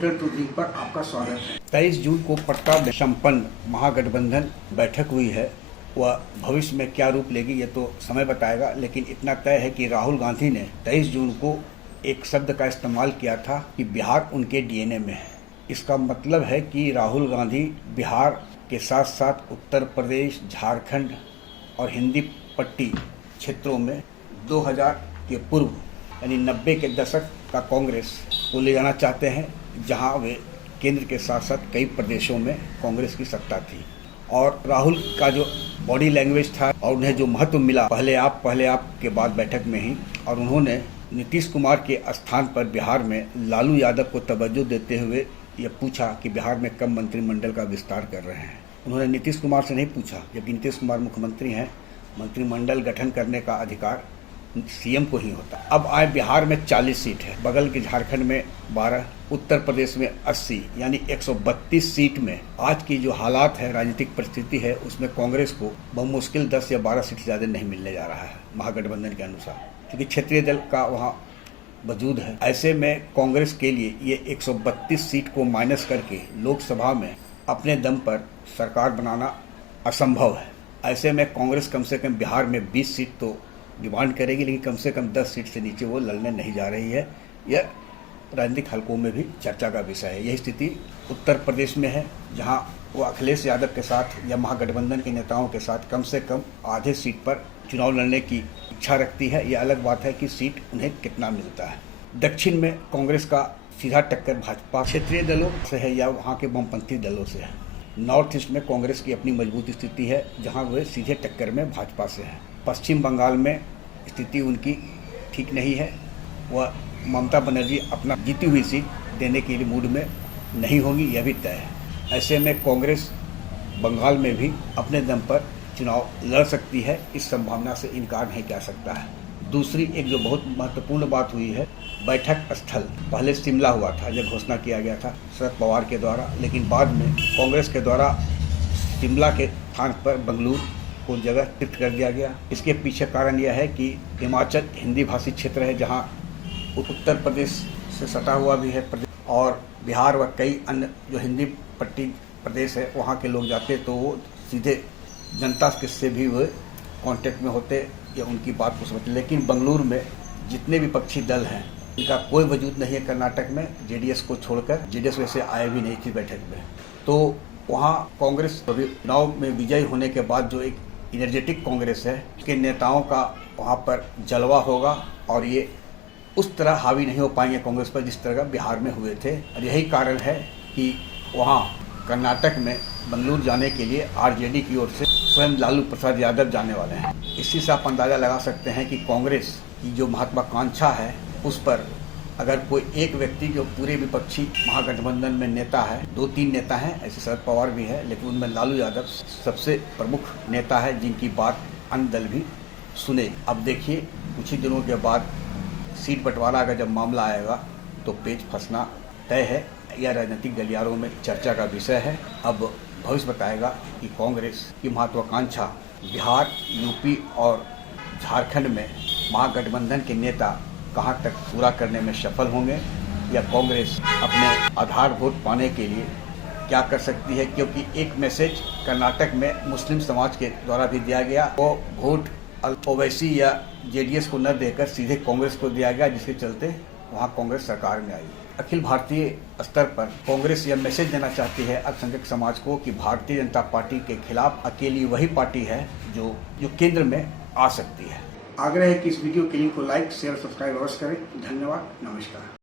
Hotel tourism पर आपका स्वागत है। 23 जून को पटना में संपन्न महागठबंधन बैठक हुई है। वह भविष्य में क्या रूप लेगी ये तो समय बताएगा, लेकिन इतना तय है कि राहुल गांधी ने 23 जून को एक शब्द का इस्तेमाल किया था कि बिहार उनके डीएनए में है। इसका मतलब है कि राहुल गांधी बिहार के साथ साथ उत्तर प्रदेश, झारखंड और हिंदी पट्टी क्षेत्रों में 2000 के पूर्व यानी 90 के दशक का कांग्रेस को ले जाना चाहते हैं, जहां वे केंद्र के साथ साथ कई प्रदेशों में कांग्रेस की सत्ता थी। और राहुल का जो बॉडी लैंग्वेज था और उन्हें जो महत्व मिला पहले आप के बाद बैठक में ही, और उन्होंने नीतीश कुमार के स्थान पर बिहार में लालू यादव को तवज्जो देते हुए यह पूछा कि बिहार में कब मंत्रिमंडल का विस्तार कर रहे हैं। उन्होंने नीतीश कुमार से नहीं पूछा, जबकि नीतीश कुमार मुख्यमंत्री हैं, मंत्रिमंडल गठन करने का अधिकार सीएम को ही होता है। अब आए बिहार में 40 सीट है, बगल के झारखंड में 12, उत्तर प्रदेश में 80, यानी 132 सीट में आज की जो हालात है, राजनीतिक परिस्थिति है, उसमें कांग्रेस को बमुश्किल 10 या 12 सीट ज़्यादा नहीं मिलने जा रहा है महागठबंधन के अनुसार, क्योंकि क्षेत्रीय दल का वहाँ वजूद है। ऐसे में कांग्रेस के लिए ये 132 सीट को माइनस करके लोकसभा में अपने दम पर सरकार बनाना असंभव है। ऐसे में कांग्रेस कम से कम बिहार में 20 सीट तो डिमांड करेगी, लेकिन कम से कम 10 सीट से नीचे वो लड़ने नहीं जा रही है। यह राजनीतिक हलकों में भी चर्चा का विषय है। यही स्थिति उत्तर प्रदेश में है, जहां वो अखिलेश यादव के साथ या महागठबंधन के नेताओं के साथ कम से कम आधे सीट पर चुनाव लड़ने की इच्छा रखती है। यह अलग बात है कि सीट उन्हें कितना मिलता है। दक्षिण में कांग्रेस का सीधा टक्कर भाजपा क्षेत्रीय दलों से है या वहाँ के वामपंथी दलों से है। नॉर्थ ईस्ट में कांग्रेस की अपनी मजबूत स्थिति है, जहाँ वे सीधे टक्कर में भाजपा से है। पश्चिम बंगाल में स्थिति उनकी ठीक नहीं है। वह ममता बनर्जी अपना जीती हुई सीट देने के लिए मूड में नहीं होंगी, यह भी तय है। ऐसे में कांग्रेस बंगाल में भी अपने दम पर चुनाव लड़ सकती है, इस संभावना से इनकार नहीं किया सकता है। दूसरी एक जो बहुत महत्वपूर्ण बात हुई है, बैठक स्थल पहले शिमला हुआ था, यह घोषणा किया गया था शरद पवार के द्वारा, लेकिन बाद में कांग्रेस के द्वारा शिमला के स्थान पर बेंगलुरु को जगह शिफ्ट कर दिया गया। इसके पीछे कारण यह है कि हिमाचल हिंदी भाषी क्षेत्र है, जहां उत्तर प्रदेश से सटा हुआ भी है और बिहार व कई अन्य जो हिंदी पट्टी प्रदेश है वहां के लोग जाते तो वो सीधे जनता से भी वो कांटेक्ट में होते या उनकी बात को समझते। लेकिन बेंगलुरु में जितने विपक्षी दल हैं इनका कोई वजूद नहीं है कर्नाटक में, जेडीएस को छोड़कर। जेडीएस वैसे आए भी नहीं थी बैठक में, तो वहाँ कांग्रेस चुनाव में विजयी होने के बाद जो एक एनर्जेटिक कांग्रेस है, उसके नेताओं का वहाँ पर जलवा होगा और ये उस तरह हावी नहीं हो पाएंगे कांग्रेस पर जिस तरह का बिहार में हुए थे। और यही कारण है कि वहाँ कर्नाटक में बेंगलुरु जाने के लिए आरजेडी की ओर से स्वयं लालू प्रसाद यादव जाने वाले हैं। इसी से आप अंदाज़ा लगा सकते हैं कि कांग्रेस की जो महत्वाकांक्षा है उस पर अगर कोई एक व्यक्ति जो पूरे विपक्षी महागठबंधन में नेता है, 2-3 नेता हैं, ऐसे शरद पवार भी है, लेकिन उनमें लालू यादव सबसे प्रमुख नेता है जिनकी बात अन्य दल भी सुने। अब देखिए कुछ ही दिनों के बाद सीट बंटवारा का जब मामला आएगा तो पेच फंसना तय है। यह राजनीतिक गलियारों में चर्चा का विषय है। अब भविष्य बताएगा कि कांग्रेस की महत्वाकांक्षा बिहार, यूपी और झारखंड में महागठबंधन के नेता कहां तक पूरा करने में सफल होंगे, या कांग्रेस अपने आधार वोट पाने के लिए क्या कर सकती है। क्योंकि एक मैसेज कर्नाटक में मुस्लिम समाज के द्वारा भी दिया गया, वो वोट ओवैसी या जेडीएस को न देकर सीधे कांग्रेस को दिया गया, जिसके चलते वहां कांग्रेस सरकार में आई। अखिल भारतीय स्तर पर कांग्रेस यह मैसेज देना चाहती है अल्पसंख्यक समाज को कि भारतीय जनता पार्टी के खिलाफ अकेली वही पार्टी है जो केंद्र में आ सकती है। आग्रह है कि इस वीडियो के लिंक को लाइक, शेयर, सब्सक्राइब अवश्य करें। धन्यवाद, नमस्कार।